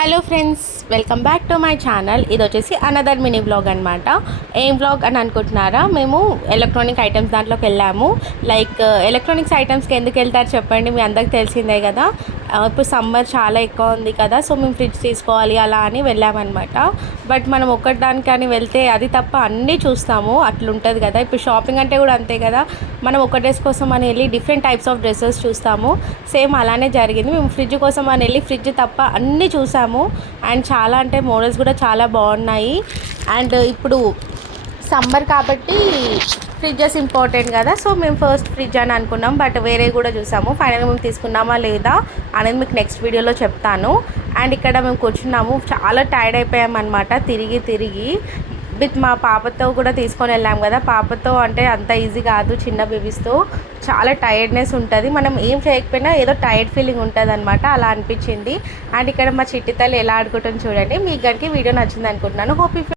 Hello friends, welcome back to my channel. ఇది వచ్చేసి another mini vlog అనమాట. ఏం వ్లాగ్ అని అనుకుంటున్నారా? మేము ఎలక్ట్రానిక్ ఐటమ్స్ దాంట్లోకి వెళ్ళాము. లైక్ ఎలక్ట్రానిక్స్ ఐటమ్స్కి ఎందుకు వెళ్తారు చెప్పండి, మీ అందరికి తెలిసిందే కదా. ఇప్పుడు సమ్మర్ చాలా ఎక్కువ ఉంది కదా, సో మేము ఫ్రిడ్జ్ తీసుకోవాలి అలా అని వెళ్ళామన్నమాట. బట్ మనం ఒక్కదానికని వెళ్తే అది తప్ప అన్నీ చూస్తాము, అట్లుంటుంది కదా. ఇప్పుడు షాపింగ్ అంటే కూడా అంతే కదా, మనం ఒక డ్రెస్ కోసం అని వెళ్ళి డిఫరెంట్ టైప్స్ ఆఫ్ డ్రెస్సెస్ చూస్తాము. సేమ్ అలానే జరిగింది. మేము ఫ్రిడ్జ్ కోసం అని వెళ్ళి ఫ్రిడ్జ్ తప్ప అన్నీ చూసాము. అండ్ చాలా అంటే మోడల్స్ కూడా చాలా బాగున్నాయి. అండ్ ఇప్పుడు సమ్మర్ కాబట్టి ఫ్రిడ్జెస్ ఇంపార్టెంట్ కదా, సో మేము ఫస్ట్ ఫ్రిడ్జ్ అని అనుకున్నాం. బట్ వేరే కూడా చూసాము. ఫైనల్గా మేము తీసుకున్నామా లేదా అనేది మీకు నెక్స్ట్ వీడియోలో చెప్తాను. అండ్ ఇక్కడ మేము కూర్చున్నాము, చాలా టైర్డ్ అయిపోయామన్నమాట తిరిగి. విత్ మా పాపతో కూడా తీసుకొని వెళ్ళాం కదా. పాపతో అంటే అంత ఈజీ కాదు, చిన్న బేబీస్తో చాలా టైర్డ్నెస్ ఉంటుంది. మనం ఏం చేయకపోయినా ఏదో టైర్డ్ ఫీలింగ్ ఉంటుంది అనమాట, అలా అనిపించింది. అండ్ ఇక్కడ మా చిట్టి తల్లి ఎలా ఆడుకుంటుంది చూడండి. మీకు కనుక వీడియో నచ్చింది అనుకుంటున్నాను. హోప్